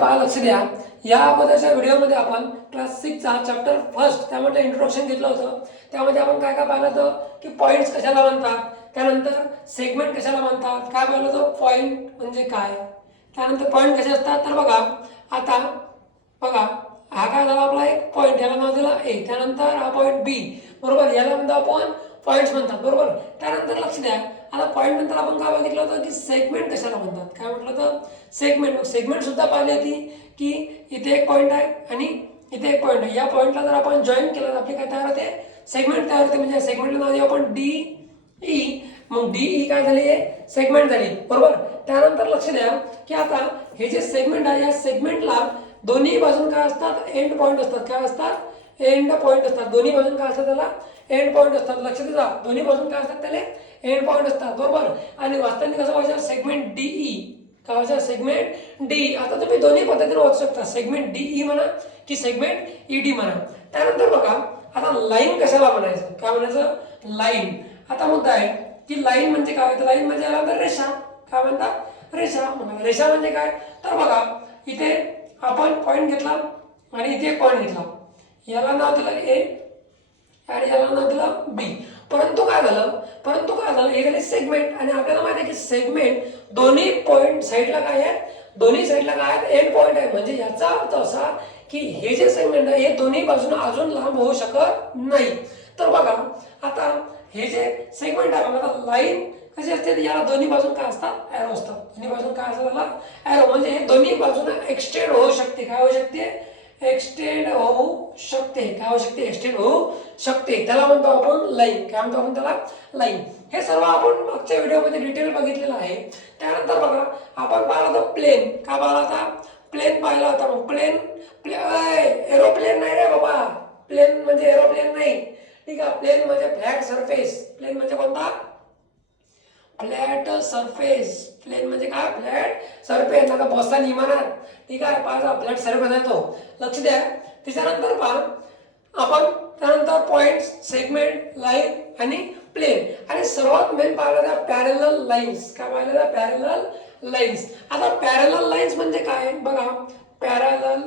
पहा लक्ष द्या. या अगोदरच्या व्हिडिओमध्ये आपण क्लास सिक्सचा चॅप्टर फर्स्ट त्यामध्ये इंट्रोडक्शन घेतलं होतं. त्यामध्ये आपण काय काय पाहिलं होतं? की पॉईंट्स कशाला म्हणतात? त्यानंतर सेगमेंट कशाला म्हणतात? काय पाहिलं होतं? पॉईंट म्हणजे काय? त्यानंतर पॉईंट कसे असतात? तर बघा आता बघा हा काय झाला आपला एक पॉईंट याला नाव दिला ए त्यानंतर हा पॉईंट बी बरोबर? याला म्हणतो आपण पॉईंट्स म्हणतात. बरोबर? त्यानंतर लक्ष द्या. आता पॉईंट नंतर आपण काय बघितलं होतं की सेगमेंट कशाला म्हणतात? काय म्हटलं होतं? सेगमेंट मग सेगमेंटसुद्धा पाहिली होती की इथे एक पॉईंट आहे आणि इथे एक पॉईंट आहे. या पॉईंटला जर आपण जॉईन केलं तर आपली काय तयार होते? सेगमेंट तयार होते. म्हणजे सेगमेंटला नाव देऊ आपण डी ई e. मग डी ई e काय झाली? आहे सेगमेंट झाली. बरोबर? त्यानंतर लक्ष द्या की आता हे जे सेगमेंट आहे या सेगमेंटला दोन्ही बाजून काय असतात? एंड पॉईंट असतात. काय असतात? एंड पॉईंट असतात. दोन्ही बाजून काय असतात त्याला? एंड पॉईंट असतात. लक्ष द्या दोन्ही बाजून काय असतात त्याला? एंड पॉईंट असतात. बरोबर? आणि वाचताना कसं व्हायचं? सेगमेंट डीई काय व्हायचं? सेगमेंट डी आता तुम्ही दोन्ही पद्धतीने वाचू शकता. सेगमेंट डीई म्हणा की सेगमेंट ईडी म्हणा. त्यानंतर बघा आता लाईन कशाला म्हणायचं? काय म्हणायचं? लाईन आता मुद्दा आहे की लाईन म्हणजे काय? तर लाईन म्हणजे आला तर रेषा. काय म्हणतात? रेषा. म्हणा रेषा म्हणजे काय? तर बघा इथे आपण पॉईंट घेतला आणि इथे एक पॉईंट घेतला. याला नाव दिलं ए. आणि याला नाव दिलं बी. परंतु काय झालं? परंतु काय झालं? हे झाले सेगमेंट आणि आपल्याला माहिती आहे की सेगमेंट दोन्ही पॉईंट साईडला काय आहे दोन्ही साईडला काय आहे एंड पॉईंट आहे. म्हणजे याचा अर्थ असा की हे जे सेगमेंट आहे हे दोन्ही बाजूनं अजून लांब होऊ शकत नाही. तर बघा आता हे जे सेगमेंट आहे बघा लाईन कशी असते? याला दोन्ही बाजून काय असतात? ॲरो असतात. दोन्ही बाजून काय असतात? त्याला ॲरो म्हणजे हे दोन्ही बाजूनं एक्सटेंड होऊ शकते. काय होऊ शकते? एक्सटेंड होऊ शकते काय होऊ शकते एक्सटेंड होऊ शकते त्याला म्हणतो आपण लाईन काय म्हणतो आपण त्याला? लाईन हे सर्व आपण मागच्या व्हिडिओमध्ये डिटेल बघितलेलं आहे. त्यानंतर बघा आपण पाहिला होता प्लेन काय पाहिला होता? प्लेन पाहिला होता. मग प्लेन प्ले एरोप्लेन नाही रे बाबा. प्लेन म्हणजे एरोप्लेन नाही. ठीक आहे प्लेन म्हणजे फ्लॅट सरफेस प्लेन म्हणजे कोणता? Flat surface. प्लेन म्हणजे काय? Flat surface. आता बसता इमानात ठीक आहे पाहा फ्लॅट सरफेस येतो तो. लक्ष द्या. त्याच्यानंतर पहा. आपण त्यानंतर पॉईंट सेगमेंट लाईन आणि प्लेन आणि सर्वात मेन पाहिलं त्या पॅरेलल लाईन्स काय पाहिलं त्या पॅरेलल लाईन्स आता पॅरेलल लाईन्स म्हणजे काय? बघा. पॅरेलल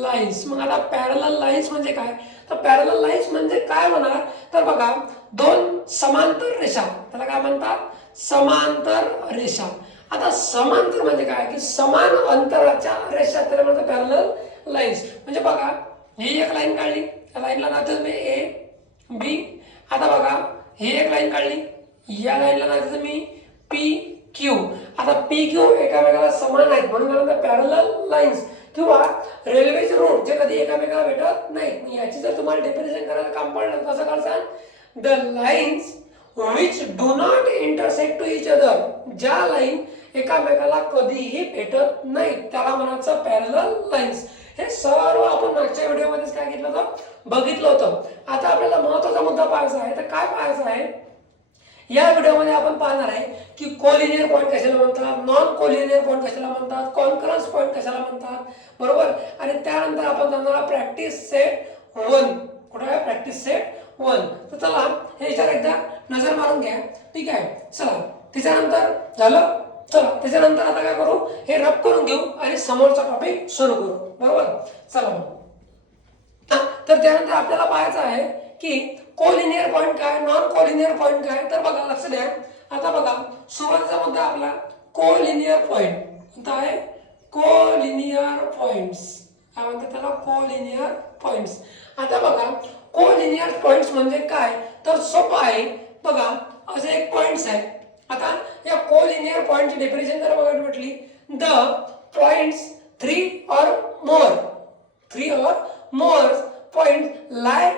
लाईन्स मग आता पॅरेलल लाईन्स म्हणजे काय? तर पॅरेलल लाईन्स म्हणजे काय म्हणा तर बघा दोन समांतर रेषा. त्याला काय म्हणतात? समांतर रेषा. आता समांतर म्हणजे काय? की समान अंतराच्या रेषा त्याला म्हणतात पॅरल लाईन्स म्हणजे बघा ही एक लाईन काढली. त्या लाईनला नाव मी ए बी आता बघा ही एक लाईन काढली. या लाईनला नाव मी पी क्यू आता पी क्यू एकामेकाला समान आहेत. म्हणून पॅरल लाईन्स किंवा रेल्वेचे रोड जे कधी एकामेकाला भेटत नाही याची जर तुम्हाला डेफिनेशन करायला काम पडलं तसं कसं करसान? The lines which do not intersect to each other ज्या लाईन एकामेकाला कधीही भेटत नाही त्याला म्हणायचं पॅरल लाईन्स हे सर्व आपण मागच्या व्हिडिओमध्येच काय घेतलं होतं? बघितलं होतं. आता आपल्याला महत्त्वाचा मुद्दा पाहायचा आहे. तर काय पाहायचं आहे? या व्हिडिओमध्ये आपण पाहणार आहे की कोलिनियर पॉईंट कशाला म्हणतात? नॉन कोलिनियर पॉईंट कशाला म्हणतात? कॉन्फरन्स पॉईंट कशाला म्हणतात? बरोबर? आणि त्यानंतर आपण जाणार प्रॅक्टिस सेट वन कुठे आहे? Practice set one. तर चला हे याच्यावर एकदा. नजर मारून घ्या. ठीक आहे? चला. त्याच्यानंतर झालं? चला. त्याच्यानंतर आता काय करू? हे रब करून घेऊ आणि समोरचा टॉपिक सुरू करू. बरोबर? चला मग. तर त्यानंतर आपल्याला पाहायचं आहे की कोलिनियर पॉईंट काय नॉन कोलिनियर पॉईंट काय? तर बघा लक्ष द्या. आता बघा सुरुवातीचा मुद्दा आपला कोलिनियर पॉईंट कोणता आहे? कोलिनियर पॉईंट्स काय म्हणतात त्याला? कोलिनियर पॉईंट्स आता बघा कोलिनियर पॉइंट्स म्हणजे काय? तर सोपं आहे. बघा असे एक पॉइंट्स आहे आता या कोलिनियर पॉइंटची डेफिनेशन जर बघायला म्हटली. The points three or more three or more points lie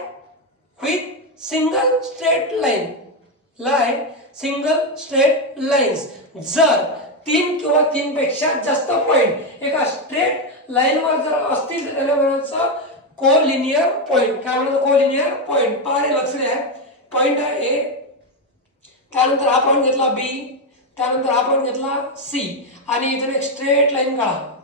with single straight line lie single straight lines जर तीन किंवा तीनपेक्षा जास्त पॉईंट एका स्ट्रेट लाईनवर जर असतील तर त्याला म्हणायचं कोलिनियर पॉइंट. काय म्हणतो कोलिनियर पॉइंट. पाहणे लक्ष द्या. पॉईंट आहे ए. त्यानंतर हा पॉईंट घेतला बी. त्यानंतर हा पॉईंट घेतला सी. आणि इथून एक स्ट्रेट लाईन काढा.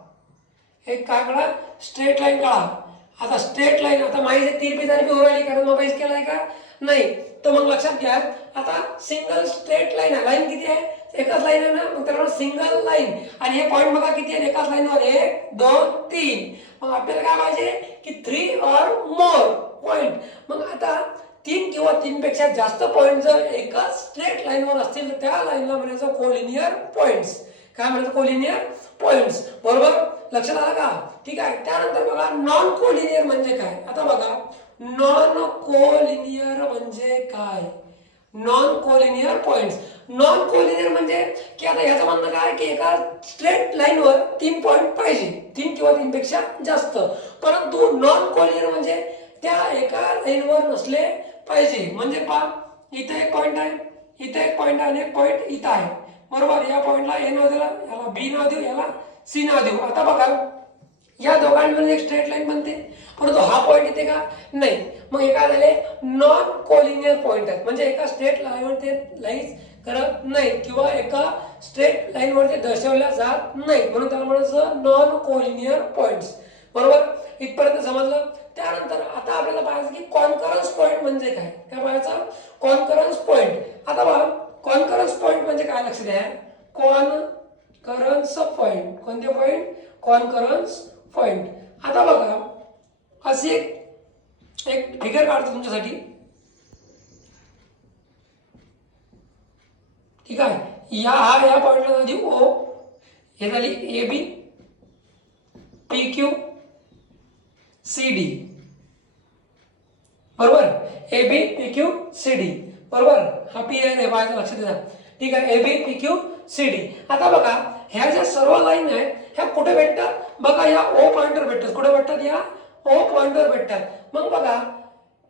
एक काय काढा? स्ट्रेट लाईन काढा. आता स्ट्रेट लाईन आता माहिती तिरपी तारपी होऊ राहिली कारण मग केला आहे का? नाही. तर मग लक्षात घ्या. आता सिंगल स्ट्रेट लाईन आहे. लाईन किती आहे? एकाच लाईन आहे ना मग सिंगल लाईन आणि हे पॉईंट बघा किती आहे एकाच लाईनवर एक दोन तीन. मग आपल्याला काय पाहिजे? की थ्री ऑर मोर पॉईंट मग आता तीन किंवा तीन पेक्षा जास्त पॉईंट जर एकाच स्ट्रेट लाईनवर असतील तर त्या लाईनला म्हणायचं कोलिनियर पॉईंट्स काय म्हणायचं? कोलिनियर पॉईंट्स बरोबर? लक्षात आलं का? ठीक आहे. त्यानंतर बघा नॉन कोलिनियर म्हणजे काय? आता बघा नॉन कोलिनियर म्हणजे काय? Non collinear points non collinear म्हणजे की आता ह्याचं म्हणणं काय की एका स्ट्रेट लाईनवर तीन पॉईंट पाहिजे. तीन किंवा तीन पेक्षा जास्त. परंतु नॉन कोलिनियर म्हणजे त्या एका लाईनवर नसले पाहिजे. म्हणजे पा इथं एक पॉईंट आहे इथं एक पॉईंट आहे आणि एक पॉईंट इथं आहे. बरोबर? या पॉईंटला ए नाव दिलं याला बी नाव देऊ याला सी नाव देऊ आता बघा. या दोघांमध्ये एक स्ट्रेट लाईन बनते. परंतु हा पॉईंट येते का? नाही. मग हे काय झाले? नॉन कोलिनियर पॉईंट आहेत. म्हणजे एका स्ट्रेट लाईनवर ते लाईन्स करत नाहीत किंवा एका स्ट्रेट लाईनवर ते दर्शवल्या जात नाहीत. म्हणून त्याला म्हणायचं नॉन कोलिनियर पॉईंट्स बरोबर? इथपर्यंत समजलं? त्यानंतर आता आपल्याला पाहायचं की कॉन्करन्स पॉईंट म्हणजे काय? काय पाहायचं? कॉन्करन्स पॉईंट आता बघा कॉन्करन्स पॉईंट म्हणजे काय? लक्ष द्या कॉन्करन्स पॉईंट कोणते पॉईंट कॉन्करन्स पॉईंट आता बघा असे एक एक फिगर काढतो तुमच्यासाठी. ठीक आहे. या हा या पॉईंटला झाली ओ हे झाली A B P Q C D बरोबर? A B P Q C D बरोबर? हा पी आहे बायचं लक्षात द्या ठीक आहे. A B P Q C D आता बघा ह्या ज्या सर्व लाईन आहेत ह्या कुठे भेटतात? बघा या ओ पॉइंटवर भेटतात. कुठे भेटतात या ओ पॉइंटवर भेटतात. मग बघा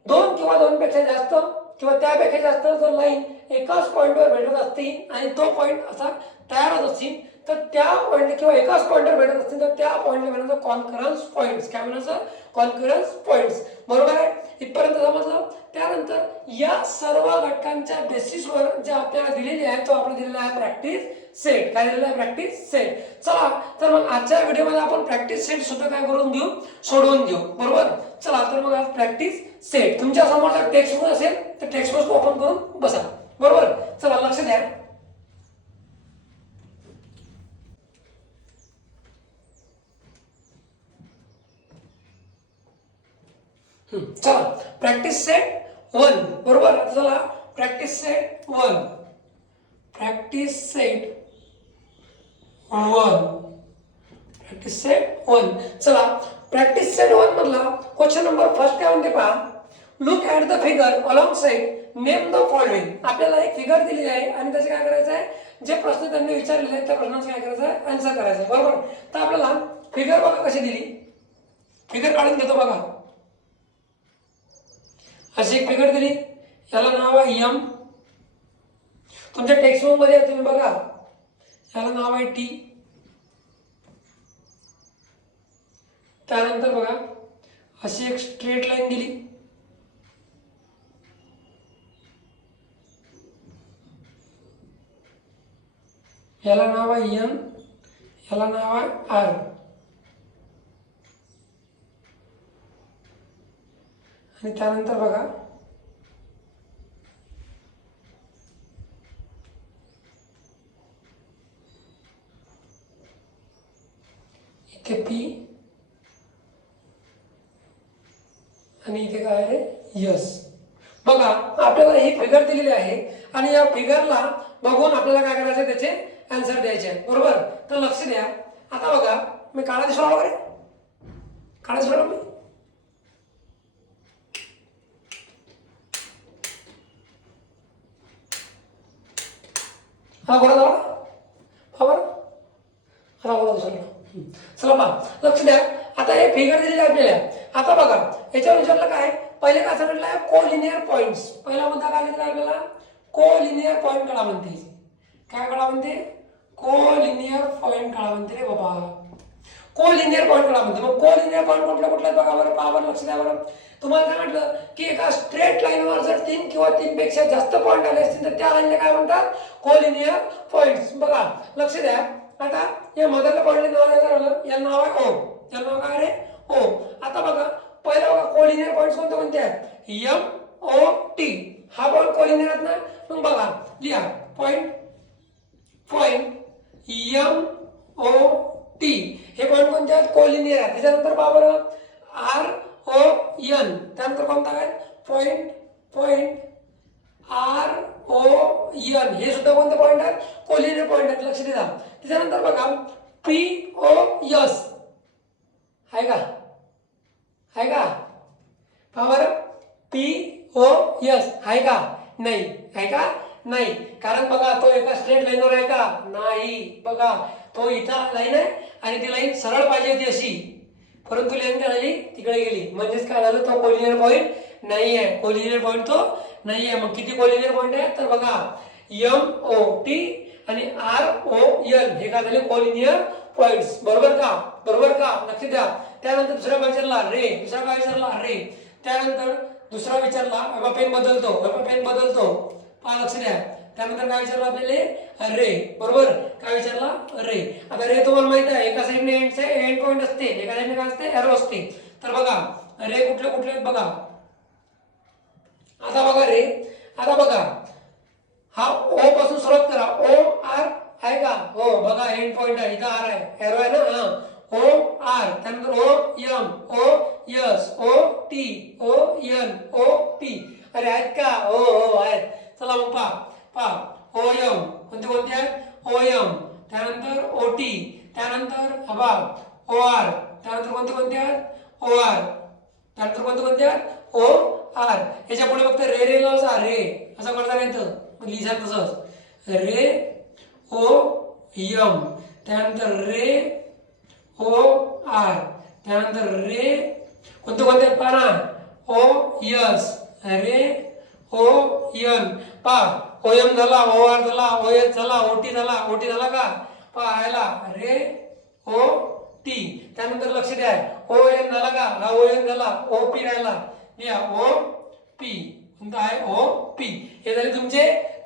दोन किंवा दोन पेक्षा जास्त किंवा त्यापेक्षा जास्त जर लाईन एकाच पॉईंटवर भेटत असतील आणि तो पॉईंट असा तयार होत असतील तर त्या पॉईंट किंवा एकाच पॉईंटवर भेटत असतील तर त्या पॉईंटला म्हणायचं कॉन्फरन्स पॉईंट्स काय म्हणायचं? कॉन्फिडन्स पॉईंट्स बरोबर आहे? इथपर्यंत समजलं? त्यानंतर या सर्व घटकांच्या बेसिसवर जे आपल्याला दिलेले आहे तो आपण दिलेला आहे प्रॅक्टिस सेट काय दिलेला आहे? प्रॅक्टिस सेट चला तर मग आजच्या व्हिडिओमध्ये आपण प्रॅक्टिस सेट सुद्धा काय करून घेऊ सोडवून घेऊ बरोबर? चला तर मग आज प्रॅक्टिस सेट तुमच्यासमोर जर टेक्स्ट बुक असेल तर टेक्स्ट बुक ओपन करून बसा. बरोबर? चला लक्ष द्या. चला. प्रॅक्टिस सेट वन बरोबर? आता चला. Practice set one practice set one practice set one चला. प्रॅक्टिस सेट वन मधला क्वेश्चन नंबर फर्स्ट काय म्हणते पहा? Look at the figure along side name the following आपल्याला एक फिगर दिलेली आहे आणि त्याचे काय करायचं आहे? जे प्रश्न त्यांनी विचारलेले आहेत त्या प्रश्नाचं काय करायचं आहे? आन्सर करायचं आहे. बरोबर? तर आपल्याला फिगर बघा कशी दिली. फिगर काढून घेतो बघा. अशी एक फिगर दिली. याला नाव आहे यम. तुमच्या टेक्स्टबुकमध्ये तुम्ही बघा. याला नाव आहे टी. त्यानंतर बघा अशी एक स्ट्रेट लाईन दिली. याला नाव आहे यन याला नाव आहे आर. आणि त्यानंतर बघा. इथे पी आणि इथे काय आहे? यस बघा आपल्याला ही फिगर दिलेली आहे. आणि या फिगरला बघून आपल्याला काय करायचं त्याचे आन्सर द्यायचे बरोबर? तर लक्ष द्या. आता बघा मी काळा दिसला वगैरे काळा दिसला मी? हा बरं झाला हा बरं. हा बरं दुसरं चला पहा लक्ष द्या. आता हे फिगर दिलेलं आहे आपल्याला. आता बघा याच्यावर विचारलं काय? पहिले काय सांगितलं आहे कोलिनियर पॉईंट्स पहिला मुद्दा काय दिलेला आहे आपल्याला? कोलिनियर पॉईंट काढा म्हणते. काय काढा म्हणते? कोलिनियर पॉईंट काढा म्हणते रे बाबा. कोलिनियर पॉईंट काढा म्हणते. मग कोलिनियर पॉईंट कुठल्या कुठल्या बघा बरं. पहा बरं लक्ष द्या बरं. तुम्हाला काय म्हटलं? की एका स्ट्रेट लाईनवर जर तीन किंवा तीनपेक्षा जास्त पॉईंट आले असतील तर त्या लाईनला काय म्हणतात? कोलिनियर पॉईंट्स बघा लक्ष द्या. आता या मदरला पॉइंटला नाव द्यायचं या नाव आहे ओ या नाव काय रे? ओ आता बघा पहिला बघा कोलिनियर पॉईंट्स कोणते कोणते आहेत? M O T. हा पॉईंट कोलिनियर आहेत ना? मग बघा लिहा. Point point M O T. हे पॉईंट कोणते आहेत? कोलिनियर आहेत. त्याच्यानंतर बाबर बरं. R O N. त्यानंतर कोणता आहे? Point point R O N हे सुद्धा कोणतं पॉईंट आहेत कोलिनियर पॉईंट आहेत लक्ष द्या. त्याच्यानंतर बघा पी ओ एस आहे का? आहे का? पहा बरं. पी ओ एस आहे का? नाही. आहे का? नाही. कारण बघा तो एका स्ट्रेट लाईनवर आहे का? नाही. बघा तो इथं लाईन आहे आणि ती लाईन सरळ पाहिजे होती अशी. परंतु लाईन काय झाली? तिकडे गेली. म्हणजेच काय झालं? तो कोलिनियर पॉईंट नाही आहे कोलिनियर पॉईंट तो नाही आहे मग किती कोलिनियर पॉईंट आहे तर बघा एम ओ टी आणि आर ओ एल हे काय झाले? कोलिनियर पॉइंट्स बरोबर का? बरोबर का? लक्ष द्या. त्यानंतर दुसरा विचारला रे. दुसरा काय विचारला रे. त्यानंतर दुसरा विचारला बाबा पेन बदलतो. बाबा पेन बदलतो. पहा लक्ष द्या. त्यानंतर काय विचारलं आपल्याला? रे. बरोबर? काय विचारला? रे. आता रे तुम्हाला माहीत आहे एका साईडने एंड एंड पॉईंट असते. एका साईडने काय असते? एरो असते. तर बघा रे कुठले कुठले बघा. आता बघा रे. आता बघा. हा ओ पासून सुरुवात करा. ओ आर आहे का? हो बघा एंड पॉइंट आहे. इथं आर आहे. एरो आहे ना? हा. ओ आर त्यानंतर O M O S O T O N O P अरे आहेत का? हो हो आहेत. चला मग पा पा ओ एम कोणते कोणते आहेत? ओ एम त्यानंतर ओ टी त्यानंतर हबा ओ आर त्यानंतर कोणते कोणते आहेत? ओ आर त्यानंतर कोणते कोणते आहेत? ओ आर याच्यापुढे फक्त रे रे लावचा रे असं करता नाही तर तसंच. रे ओ यम. त्यानंतर रे ओ आर. त्यानंतर रे कोणते कोणते? पाना. O S. Ray O N. पा. ओ एम झाला ओ आर झाला ओ एस झाला ओ टी झाला ओ टी झाला का? पा आयला रे ओ टी. त्यानंतर लक्ष द्या. ओ एन झाला का? हा ओ एन झाला. ओ पी राहिला. लिहा ओ पी कोणता आहे? ओ पी हे झाले तुमचे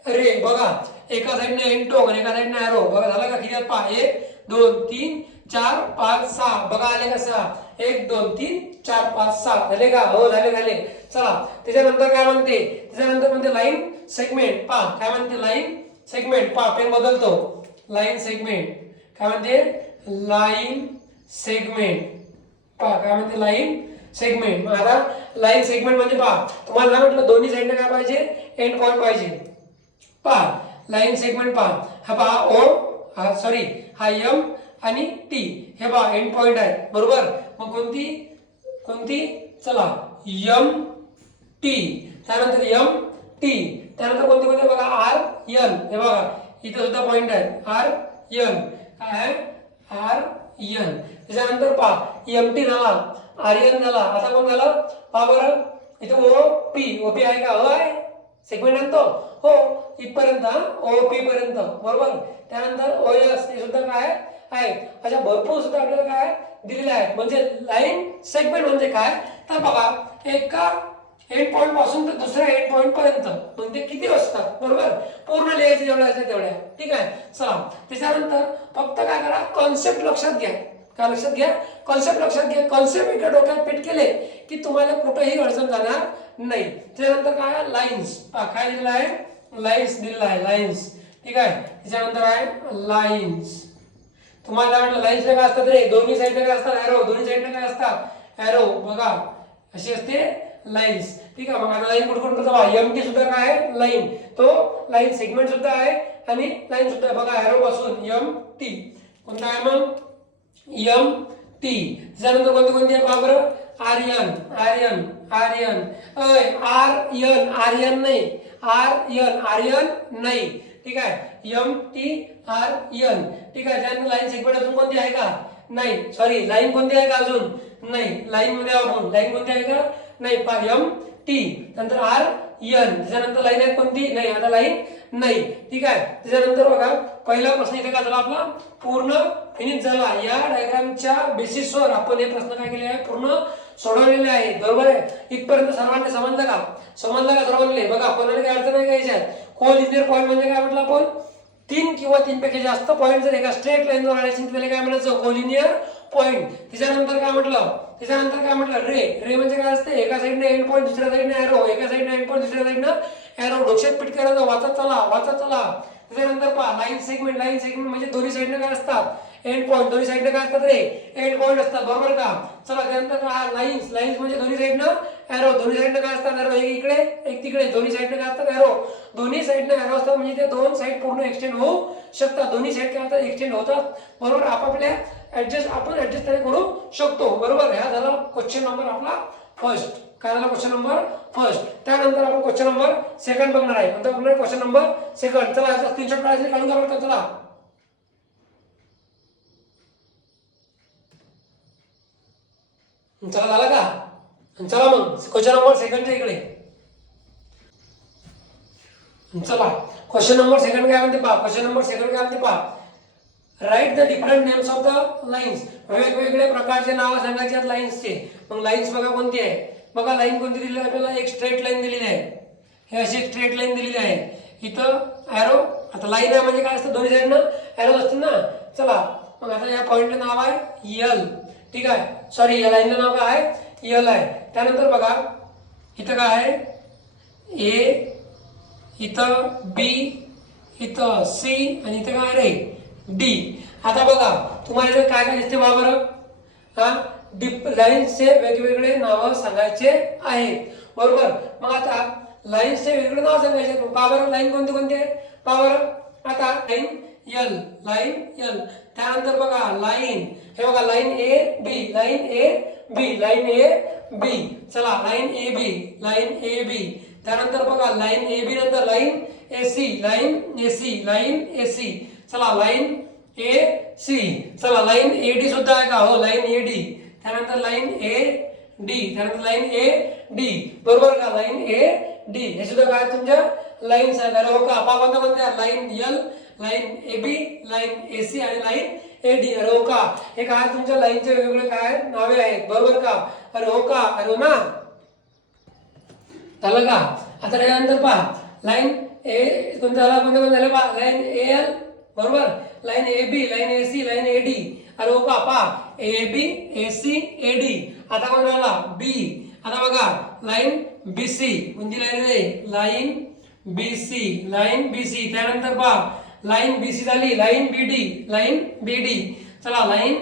रे. बघा एका साईडने एंटो आणि एका साईडने ॲरो बघा झालं का? किती पहा. एक दोन तीन चार पाच सहा. बघा आले का सहा? एक दोन तीन चार पाच सहा. झाले का? हो झाले झाले. चला त्याच्यानंतर काय म्हणते? त्याच्यानंतर म्हणते लाईन सेगमेंट पा काय म्हणते? लाईन सेगमेंट पा पेन बदलतो. लाईन सेगमेंट काय म्हणते? लाईन सेगमेंट पहा काय म्हणते? लाईन सेगमेंट मग आता लाईन सेगमेंट म्हणजे पहा तुम्हाला काय म्हटलं दोन्ही साईडने काय पाहिजे एंड पॉईंट पाहिजे. पहा लाईन सेगमेंट पहा. हा पहा ओ हा सॉरी हा एम आणि टी हे पहा एंड पॉईंट आहे. बरोबर? मग कोणती कोणती? चला यम टी त्यानंतर एम टी त्यानंतर कोणते कोणते? बघा आर एन हे बघा इथं सुद्धा पॉईंट आहे. आर एन काय आहे? आर एन त्याच्यानंतर पहा एम टी झाला आर्यन झाला आता कोण झालं? पहा बरं इथे ओ पी ओ पी आहे का? अ आहे. सेगमेंट आणतो. हो इथपर्यंत ओ पी पर्यंत. बरोबर? त्यानंतर ओ एस हे सुद्धा काय आहे? अशा भरपूर सुद्धा आपल्याला काय आहे? म्हणजे लाईन सेगमेंट म्हणजे काय? तर बघा एका एंड पॉईंटपासून तर दुसऱ्या एंड पॉईंट पर्यंत. म्हणजे किती असतात? बरोबर? पूर्ण लिहायचे जेवढ्या असतात तेवढ्या ठीक आहे? चला. त्याच्यानंतर फक्त काय करा? कॉन्सेप्ट लक्षात घ्या. काय लक्षात घ्या? कॉन्सेप्ट लक्षात घ्या. कॉन्सेप्ट इकडे डोक्यात फिट केले की तुम्हाला कुठेही अडचण जाणार नाही. त्याच्यानंतर काय लाईन्स काय दिलेलं आहे? लाईन्स दिलेला आहे. लाईन्स ठीक आहे? त्याच्यानंतर आहे लाईन्स तुम्हाला काय म्हटलं लाईन्स काय असतात रे? दोन्ही साईडने काय असतात? एरो दोन्ही साईडने काय असतात? एरो बघा. अशी असते लाईन्स ठीक आहे? मग आता लाईन कुठे कुठे बघा एम टी सुद्धा काय आहे? लाईन तो लाईन सेगमेंट सुद्धा आहे आणि लाईन सुद्धा बघा ॲरो पासून एम टी कोणता आहे मग? एम टी त्याच्यानंतर कोणते कोणते आहे बाबर? बरं आर्यन आर्यन आर्यन. अय आर यन. आर्यन नाही. R N. आर्यन नाही. ठीक आहे? M T R N. ठीक आहे? त्यानंतर लाईन सेगमेंट अजून कोणती आहे का? नाही. सॉरी लाईन कोणती आहे का अजून? नाही. लाईन मध्ये आपण लाईन कोणती आहे का? नाही. पा एम टी नंतर आर यन. त्याच्यानंतर लाईन आहे कोणती? नाही. आता लाईन नाही. ठीक आहे? त्याच्यानंतर बघा पहिला प्रश्न इथे काय झाला आपला? पूर्ण फिनिश झाला या डायग्रामच्या बेसिसवर आपण हे प्रश्न काय केले आहे? पूर्ण सोडवलेले आहे. बरोबर आहे? इथपर्यंत सर्वांनी समजलं का? समजलं का सर्वांनी? बघा कोणाला काही अडचण नाही घ्यायच्या याच्यात को लिनियर पॉईंट म्हणजे काय म्हटलं आपण? तीन किंवा तीनपेक्षा जास्त पॉईंट जर एका स्ट्रेट लाईनवर आले त्याला काय म्हणायचं? कोलिनियर पॉईंट त्याच्यानंतर काय म्हटलं त्याच्यानंतर काय म्हटलं रे रे म्हणजे काय असते एका साईडने एंड पॉईंट दुसऱ्या साईडने एरो एका साईडने एंड पॉईंट दुसऱ्या साईडनं एरो डोक्यात पीठ करायचं वाचत चला वाचत चला त्याच्यानंतर पहा लाईन सेगमेंट लाईन सेगमेंट म्हणजे दोन्ही साईडने काय असतात एंड पॉईंट दोन्ही साईडने काय असतात रे एंड पॉईंट असतात बरोबर का चला त्यानंतर हा लाईन्स लाईन्स म्हणजे दोन्ही साईडनं एरो दोन्ही साईडनं काय असतात एरो एक इकडे एक तिकडे दोन्ही साईडनं काय असतात एरो दोन्ही साईडनं एरो असतात म्हणजे ते दोन साईड पूर्ण एक्सटेंड होऊ शकतात दोन्ही साईड काय होतात एक्सटेंड होतात बरोबर आपापल्या ऍडजस्ट आपण ऍडजस्ट तरी करू शकतो. बरोबर? ह्या झाला क्वेश्चन नंबर आपला फर्स्ट काय झाला क्वेश्चन नंबर फर्स्ट त्यानंतर आपण क्वेश्चन नंबर सेकंड बघणार आहे. नंतर बघणार क्वेश्चन नंबर सेकंड चला याचा स्क्रीनशॉट काढायचे काढून घ्या बरं चला. चला झाला का? चला मग. क्वेश्चन नंबर सेकंडच्या इकडे. चला. क्वेश्चन नंबर सेकंड काय म्हणते पहा. क्वेश्चन नंबर सेकंड काय म्हणते पहा. Write the different names of the lines वेगवेगळे प्रकारचे नावं सांगायचे आहेत लाईन्सचे मग लाईन्स बघा कोणती आहे? बघा लाईन कोणती दिलेली आहे? आपल्याला एक स्ट्रेट लाईन दिलेली आहे. हे अशी एक स्ट्रेट लाईन दिलेली आहे. इथं ॲरो आता लाईन आहे म्हणजे काय असतं? दोन्ही साईडनं ॲरो असतील ना? चला. मग आता या पॉईंटला नाव आहे यल ठीक आहे? सॉरी या लाईनला नाव काय आहे? यल आहे. त्यानंतर बघा. इथं काय आहे? ए इथं बी इथं सी आणि इथं काय रे? डी आता बघा तुम्हाला इथे काय काय दिसते बघा बरं हा? डिप लाईन्सचे वेगवेगळे नावं सांगायचे आहेत. बरोबर? मग आता लाईन्सचे वेगवेगळे नाव सांगायचे पावर लाईन कोणते कोणते? आहे आता लाईन यल लाईन यल त्यानंतर बघा लाईन हे बघा line A B line A B line A B चला line A B line A बी त्यानंतर बघा लाईन ए बी नंतर line A C line A C line A C चला line A C चला लाईन ए डी सुद्धा आहे का? हो लाईन ए डी त्यानंतर लाईन ए डी त्यानंतर लाईन ए डी बरोबर का? लाईन ए डी हे सुद्धा काय तुमच्या लाईन्स आहे हो का? पा म्हणते line L line A B line A C आणि लाईन ए डी अरे हो का? हे काय तुमच्या लाईनचे वेगवेगळे काय नावे आहेत? बरोबर का? अरे हो का? अरे हो ना? झालं का? आता त्यानंतर पहा. लाईन ए कोणतं? झाला कोणत्या कोणत्या झालं पहा लाईन ए एल बरोबर? Line A B line A C line A D अरे हो पा पहा A B A C A D आता कोण झाला बी आता बघा लाईन बी सी कोणती लाईन रे? Line B C line B C त्यानंतर पहा लाईन बी सी झाली line B D line B D चला लाईन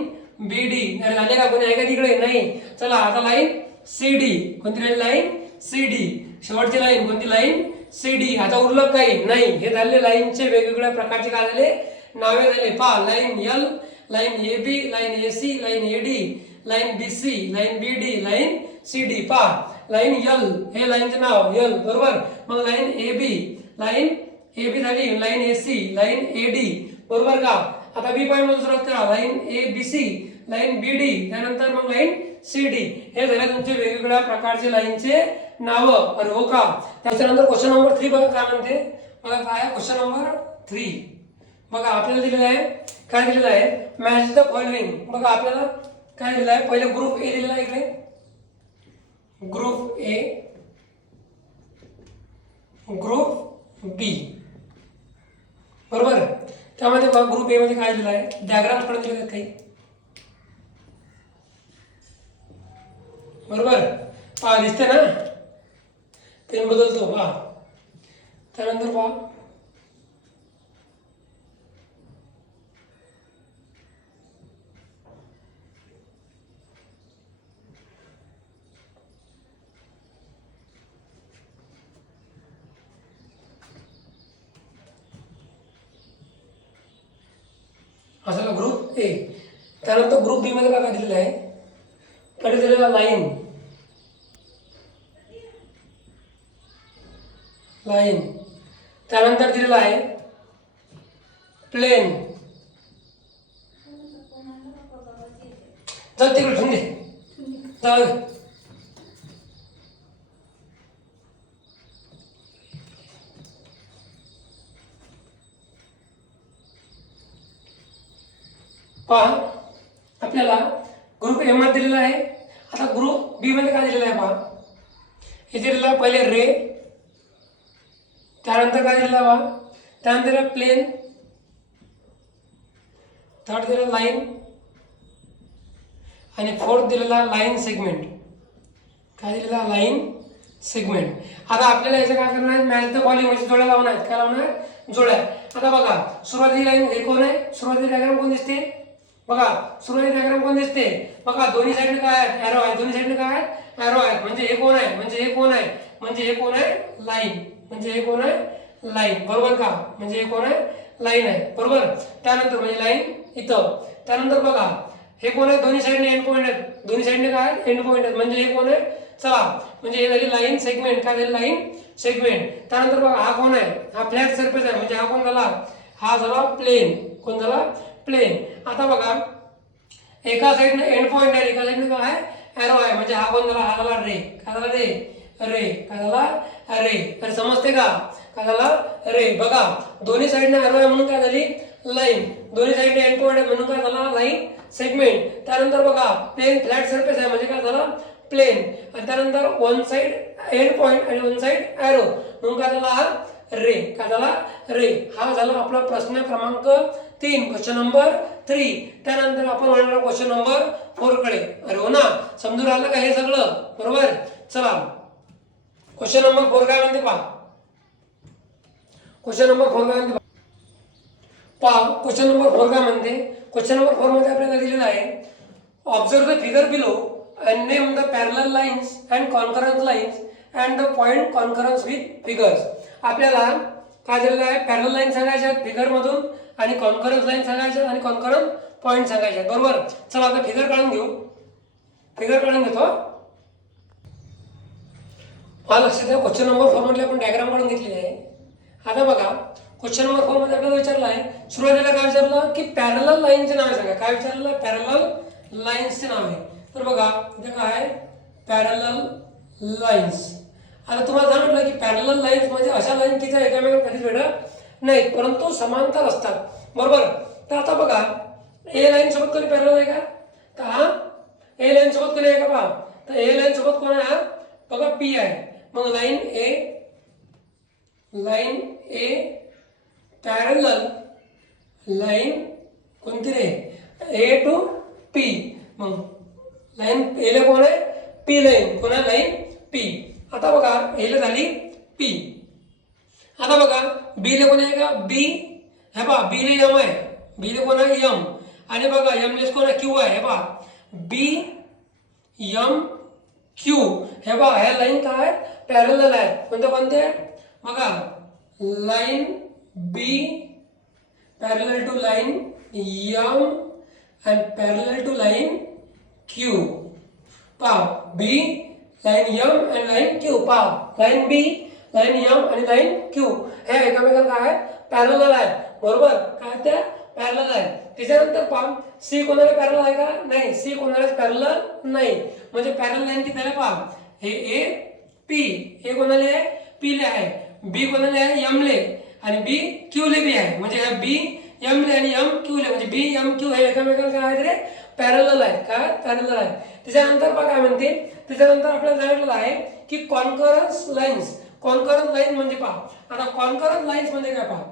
बी डी अरे झाले का? कोणी आहे का तिकडे? नाही. चला आता लाईन सी डी कोणती लाईन लाईन सी डी शेवटची लाईन कोणती लाईन सी डी आता उरलं काही नाही. हे झाले लाईनचे वेगवेगळ्या प्रकारचे काय झाले? नावे झाले. पहा line L line A B line A C line A D line B C line B D line C D पहा लाईन यल हे लाईनचे नाव यल बरोबर? मग line A B line A B झाली line A C line A D बरोबर का? आता B point मधून सुरुवात करा. Line A B C line B D त्यानंतर मग लाईन सी डी हे झाले तुमचे वेगवेगळ्या प्रकारचे लाईनचे नाव अरे हो का? त्याच्यानंतर क्वेश्चन नंबर थ्री बघा काय म्हणते. बघा काय क्वेश्चन नंबर थ्री बघा आपल्याला दिलेलं आहे. काय दिलेलं आहे? मॅच द फॉलोइंग बघा आपल्याला काय दिलेलं आहे? पहिले ग्रुप ए दिलेला आहे इकडे. ग्रुप ए ग्रुप बी बरोबर? त्यामध्ये बघा ग्रुप ए मध्ये काय दिलं आहे? डायग्राम पण दिले काही. बरोबर? दिसते ना? पेन बदलतो पहा त्यानंतर पहा असा ग्रुप ए त्यानंतर ग्रुप बी मध्ये काय दिलेलं आहे. कडे दिलेला लाईन लाईन. त्यानंतर दिलेला आहे. प्लेन. जाऊ तिकडे ठेवून दे जाऊ पहा आपल्याला ग्रुप एममध्ये दिलेला आहे आता ग्रुप बी मध्ये काय दिलेलं आहे पहा हे दिलेलं आहे पहिले रे त्यानंतर काय दिलेलं आहे पहा त्यानंतर दिलं प्लेन थर्ड दिलं लाईन आणि फोर्थ दिलेला लाईन सेगमेंट काय दिलेला लाईन सेगमेंट आता आपल्याला याचं काय करणार आहे? मॅच द बॉलिंग म्हणजे जोड्या लावणार आहेत. काय लावणार? आहे जोड्या. आता बघा सुरुवाती लाईन हे कोण आहे? सुरुवाती डायग्राम कोण दिसते? बघा सुरुवाती डायग्राम कोण दिसते? बघा दोन्ही साईडने काय आहेत? ॲरो आहे दोन्ही साईडने काय आहेत? ॲरो आहेत. म्हणजे हे कोण आहे? म्हणजे हे कोण आहे? म्हणजे हे कोण आहे? लाईन म्हणजे हे कोण आहे? लाईन बरोबर का? म्हणजे हे कोण आहे? लाईन आहे. बरोबर? त्यानंतर म्हणजे लाईन इथं. त्यानंतर बघा हे कोण आहे दोन्ही साईडने एंड पॉईंट आहेत. दोन्ही साईडने काय? एंड पॉईंट आहेत. म्हणजे हे कोण आहे? चला. म्हणजे हे झाली लाईन सेगमेंट काय झाली लाईन सेगमेंट त्यानंतर बघा हा कोण आहे? हा फ्लॅट सरफेस आहे. म्हणजे हा कोण झाला? हा झाला प्लेन कोण झाला? प्लेन आता बघा एका साईडने एंड पॉईंट आहे. एका साईडने काय? एरो आहे. म्हणजे हा कोण झाला? हा झाला रे काय झाला रे रे काय झाला? रे तर समजते का? काय झाला? रे बघा दोन्ही साईडने एरो आहे म्हणून काय झाली? लाईन दोन्ही साईडने एंड पॉईंट आहे म्हणजे म्हणून काय झाला? लाईन सेगमेंट त्यानंतर बघा प्लेन फ्लॅट सरफेस आहे म्हणजे काय झाला? प्लेन आणि त्यानंतर वन साईड एंड पॉईंट आणि वन साईड ॲरो म्हणून काय झाला? हा रे काय झाला? रे हा झाला आपला प्रश्न क्रमांक तीन क्वेश्चन नंबर थ्री त्यानंतर आपण म्हणणार क्वेश्चन नंबर फोरकडे अरे हो ना? समजून राहिलं का हे सगळं? बरोबर? चला. क्वेश्चन नंबर फोर काय म्हणते पहा? क्वेश्चन नंबर फोर काय म्हणते पहा क्वेश्चन नंबर फोर काय म्हणते? क्वेश्चन नंबर फोरमध्ये आपल्याला दिलेलं आहे observe the figure below and name the parallel lines and concurrence lines and the point concurrence with figures आपल्याला काय दिलेलं आहे? पॅरल लाईन सांगायच्या आहेत फिगर मधून आणि कॉन्करन्स लाईन सांगायच्या आणि कॉन्करन्स पॉईंट सांगायचे आहेत. बरोबर? चला आता फिगर काढून घेऊ. फिगर काढून घेतो मला लक्षात द्या क्वेश्चन नंबर फोरमध्ये आपण डायग्राम काढून घेतलेली आहे. आता बघा क्वेश्चन नंबर फोरमध्ये आपल्याला विचारलं आहे सुरुवातीला काय विचारलं? की पॅरल लाईनचे नाव सांगा काय विचारलं? पॅरल लाईन्सचे नाव आहे. तर बघा इथे काय आहे? पॅरल लाईन्स आता तुम्हाला सांगितलं की पॅरल लाईन्स म्हणजे अशा लाईन की ज्या एकामेकांना कधीच भेटत नाहीत परंतु समांतर असतात. बरोबर? तर आता बघा ए लाईन सोबत कोणी पॅरल आहे का? तर हा ए लाईन सोबत कोणी आहे का? पहा. तर ए लाईन सोबत कोण आहे? हा? बघा पी आहे. मग line A line A parallel कोणती रे? A to P. मग लाईन एला कोण आहे? पी लाईन कोण आहे? Line P. आता बघा, एला पी. आता बी ला कोण आहे का? बी. हे बी ला यम आहे. बी ला कोण आहे? यम. आणि बघा यम लेस कोण आहे? क्यू आहे. हे पहा. B, M, Q. हे बघा ह्या लाईन काय आहेत? पॅरल आहेत. कोणत्या कोणत्या? बघा line B parallel to line M and parallel to line Q पहा B लाईन M आणि लाईन Q. पहा लाईन B लाईन M आणि लाईन Q. हे, एकामेकांना काय आहेत पॅरल आहेत बरोबर? काय त्या पॅरल पहा सी कोणाला पॅरल आहे का? नाही. सी कोणालाच पॅरल नाही. पॅरल लाईन किती पहा? हे ए पी हे कोणाले आहे? पी ले आहे. बी कोणाले आहे? एम ले आणि बी क्यू ले बी आहे. म्हणजे ह्या बी एम ले आणि एम क्यू ले. म्हणजे बी एम क्यू हे एकामेकाला काय आहेत रे? पॅरल आहेत काय पॅरल आहे. त्याच्यानंतर बघा काय म्हणते. त्याच्यानंतर आपल्याला सांगितलेलं आहे की कॉन्करन्स लाईन्स कॉन्करन्स लाईन म्हणजे पहा. आता कॉन्करन्स लाईन्स म्हणजे काय पहा?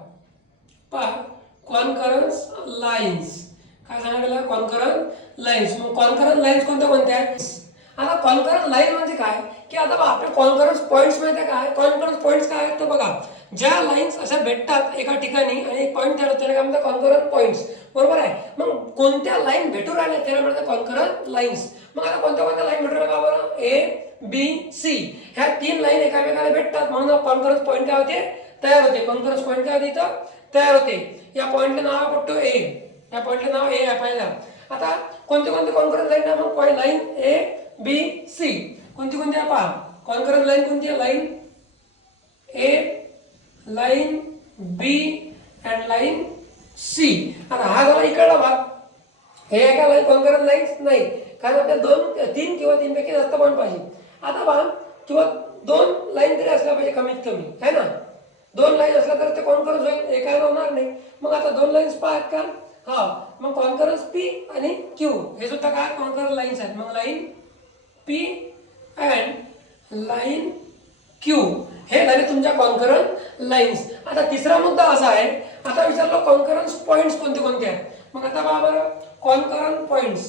पहा. कॉन्करन्स लाईन्स काय सांगितलं कॉन्करन लाईन्स मग कॉन्करन लाईन्स कोणत्या कोणत्या आता कॉन्करन लाईन म्हणजे काय? की आता आपले आपल्या पॉईंट्स माहिती आहे काय? कॉन्फरन्स पॉईंट्स काय? आहेत तर बघा ज्या लाईन्स अशा भेटतात एका ठिकाणी आणि एक पॉईंट तयार होतो त्याला काय म्हणतात? कॉन्करन पॉईंट्स बरोबर आहे? मग कोणत्या लाईन भेटू राहिल्या त्याला म्हणतात कॉन्करन लाईन्स मग आता कोणत्या कोणत्या लाईन भेटू राहिल्या बरं? ए बी सी ह्या तीन लाईन एकामेकाला भेटतात. म्हणून कॉन्फरन्स पॉईंट काय होते? तयार होते. कॉन्फरन्स पॉईंट काय होते इथं? तयार होते. या पॉईंटला नाव पडतो ए या पॉईंटला नाव ए आहे पहिला आता कोणते कोणते कॉन्फरन्स लाईन आहे? मग लाईन ए बी सी कोणती कोणती आहे? पहा. कॉन्फरन्स लाईन कोणती आहे? Line A line B and line C आता हा झाला इकडला भाग. हे एका लाईन कॉन्करन लाईन्स नाही. कारण आपल्या दोन तीन किंवा तीनपैकी जास्त पॉईंट पाहिजे. आता पहा किंवा दोन लाईन तरी असल्या पाहिजे कमीत कमी है ना? दोन लाईन असल्या तर ते कॉन्करन्स होईल एकाला होणार नाही. मग आता दोन लाईन्स पाहत का हा मग कॉन्करन्स पी आणि क्यू हे सुद्धा काय? कॉन्फरन्स लाईन्स आहेत मग line P and line Q. हे झाले तुमच्या कॉन्करन्स लाईन्स आता तिसरा मुद्दा असा आहे आता विचारलो कॉन्करन्स पॉईंट्स कोणते कोणते आहेत? मग आता बघा बरं कॉन्करन पॉईंट्स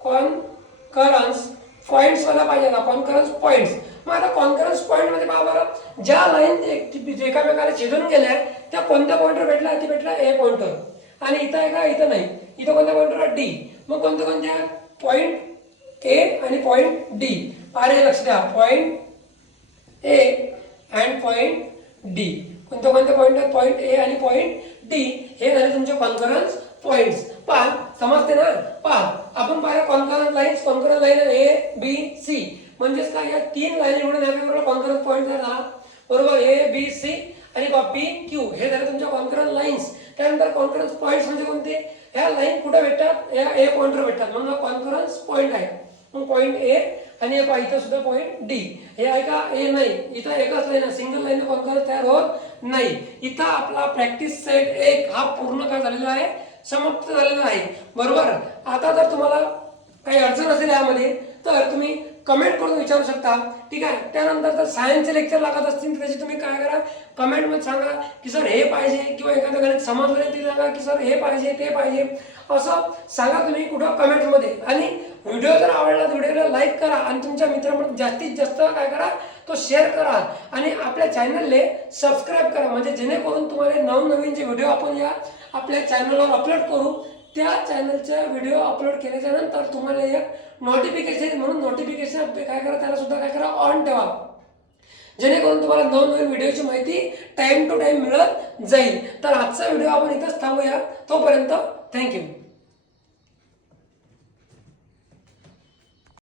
कॉन्करन्स पॉईंट्स मला पाहिजे ना कॉन्करन्स पॉईंट्स मग आता कॉन्करन्स पॉईंटमध्ये पहा बरं ज्या लाईन एकामेकाला छेदून गेल्या त्या कोणत्या पॉईंटवर भेटला ती भेटला ए पॉईंटवर आणि इथं आहे का? इथं नाही. इथं कोणत्या पॉईंटवर डी मग कोणत्या कोणत्या पॉईंट ए आणि पॉईंट डी अरे लक्ष द्या. Point A and point D कोणत्या कोणत्या पॉईंट आहेत? पॉईंट ए आणि पॉईंट डी हे झाले तुमचे कॉन्फरन्स पॉईंट्स पहा समजते ना? पहा आपण पाहिलं concurrence lines concurrence line A B C म्हणजेच काय? या तीन लाईन मिळून आपल्याकडे कॉन्करन्स पॉईंट झाला. बरोबर? ए बी सी आणि पी क्यू हे झाले तुमच्या कॉन्करन्स लाईन्स त्यानंतर कॉन्फरन्स पॉईंट्स म्हणजे कोणते? ह्या लाईन कुठे भेटतात? या ए पॉईंटवर भेटतात. म्हणून कॉन्फरन्स पॉईंट आहे. मग पॉईंट ए आणि हे पहा इथं सुद्धा पॉईंट डी हे ऐका ए नाही. इथं एकच लाईन आहे. सिंगल लाईन कॉन्फरन्स तयार होत नाही. इथं आपला प्रॅक्टिस सेट एक हा पूर्ण काय झालेला आहे? समाप्त झालेला आहे. बरोबर? आता जर तुम्हाला काही अडचण असेल यामध्ये तर तुम्ही कमेंट करून विचारू शकता. ठीक आहे? त्यानंतर जर सायन्सचे लेक्चर लागत असतील त्याची तुम्ही काय करा? कमेंटमध्ये सांगा की सर हे पाहिजे. किंवा एखादं गणित समजलं ते सांगा की सर हे पाहिजे ते पाहिजे. असं सांगा तुम्ही कुठं कमेंटमध्ये आणि व्हिडिओ जर आवडला तर व्हिडिओला लाईक करा आणि तुमच्या मित्रांमध्ये जास्तीत जास्त काय करा तो शेअर करा. आणि आपल्या चॅनलले सबस्क्राईब करा. म्हणजे जेणेकरून तुम्हाला नवनवीन जे व्हिडिओ आपण या आपल्या चॅनलवर अपलोड करू त्या चॅनलचा व्हिडिओ अपलोड केल्याच्यानंतर तुम्हाला एक नोटिफिकेशन म्हणून नोटिफिकेशन काय करा त्याला सुद्धा काय करा ऑन ठेवा. जेणेकरून तुम्हाला नवनवीन व्हिडिओची माहिती टाईम टू टाईम मिळत जाईल. तर आजचा व्हिडिओ आपण इथंच थांबूया. तोपर्यंत थँक्यू